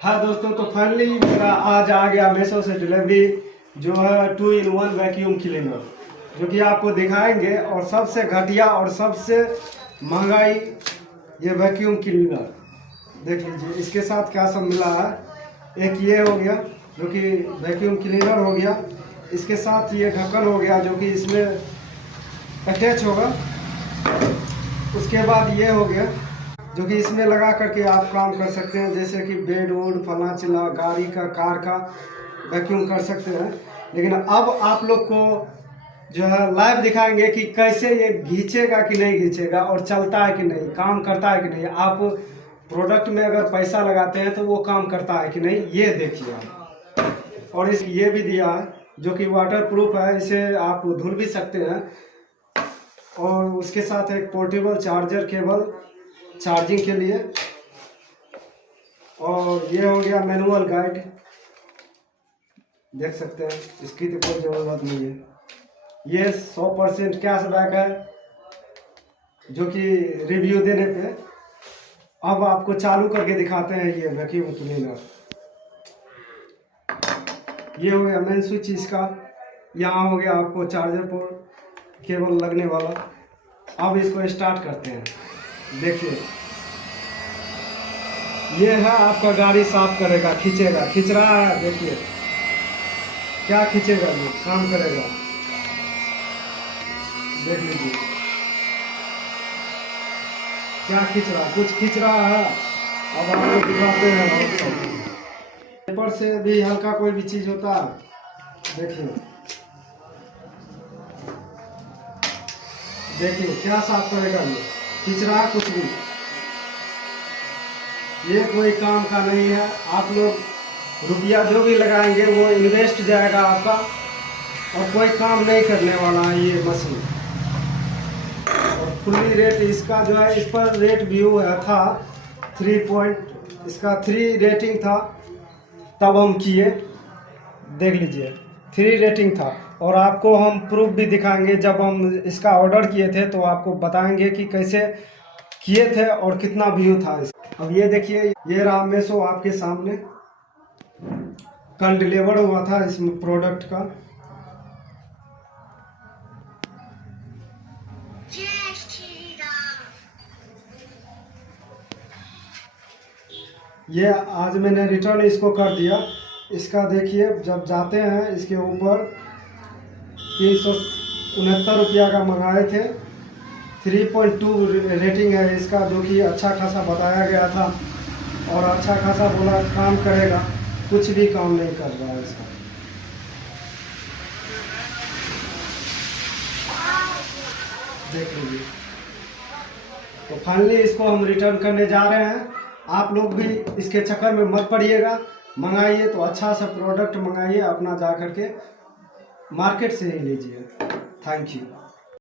हाँ दोस्तों, तो फाइनली मेरा आज आ गया मीशो से डिलीवरी जो है 2-in-1 वैक्यूम क्लीनर, जो कि आपको दिखाएंगे। और सबसे घटिया और सबसे महंगाई ये वैक्यूम क्लीनर देख लीजिए। इसके साथ क्या सब मिला है। एक ये हो गया जो कि वैक्यूम क्लीनर हो गया, इसके साथ ये ढक्कन हो गया जो कि इसमें अटैच होगा। उसके बाद ये हो गया जो कि इसमें लगा करके आप काम कर सकते हैं, जैसे कि बेड वुड फलना चिल्ला गाड़ी का कार का वैक्यूम कर सकते हैं। लेकिन अब आप लोग को जो है लाइव दिखाएंगे कि कैसे ये घींचेगा कि नहीं घींचेगा, और चलता है कि नहीं, काम करता है कि नहीं। आप प्रोडक्ट में अगर पैसा लगाते हैं तो वो काम करता है कि नहीं, ये देखिए आप। और इस ये भी दिया है जो कि वाटर प्रूफ है, इसे आप धुल भी सकते हैं। और उसके साथ एक पोर्टेबल चार्जर केबल चार्जिंग के लिए। और ये हो गया मैनुअल गाइड, देख सकते हैं, इसकी तो कोई ज़रूरत नहीं है। ये 100% कैशबैक है जो कि रिव्यू देने पे। अब आपको चालू करके दिखाते हैं ये वैक्यूम क्लीनर। ये हो गया मेन स्विच इसका, यहाँ हो गया आपको चार्जर पोर्ट केबल लगने वाला। अब इसको स्टार्ट करते हैं। देखिए ये है आपका गाड़ी साफ करेगा, खींचेगा, खींच रहा है, देखिए क्या खींचेगा, ये काम करेगा, देख लीजिए क्या खींच रहा है, कुछ खींच रहा है। अब आपको दिखाते हैं। पेपर से भी हल्का कोई भी चीज होता है, देखिए देखिए क्या साफ करेगा, ये खींच रहा है कुछ भी। ये कोई काम का नहीं है। आप लोग रुपया जो भी लगाएंगे वो इन्वेस्ट जाएगा आपका, और कोई काम नहीं करने वाला है ये मशीन। और फुल्ली रेट इसका जो है, इस पर रेट व्यू था 3 रेटिंग था, तब हम किए, देख लीजिए 3 रेटिंग था। और आपको हम प्रूफ भी दिखाएंगे, जब हम इसका ऑर्डर किए थे तो आपको बताएंगे कि कैसे किए थे और कितना व्यू था इसका। अब ये देखिए, ये रहा मीशो आपके सामने, कल डिलीवर हुआ था इस प्रोडक्ट का। ये आज मैंने रिटर्न इसको कर दिया। इसका देखिए, जब जाते हैं इसके ऊपर 369 रुपया का मंगाए थे। 3.2 रेटिंग है इसका, जो कि अच्छा खासा बताया गया था, और अच्छा खासा बोला काम करेगा। कुछ भी काम नहीं कर रहा है इसका। देख लीजिए। तो फाइनली इसको हम रिटर्न करने जा रहे हैं। आप लोग भी इसके चक्कर में मत पड़िएगा, मंगाइए तो अच्छा सा प्रोडक्ट मंगाइए, अपना जा करके मार्केट से ही लीजिए। Thank you.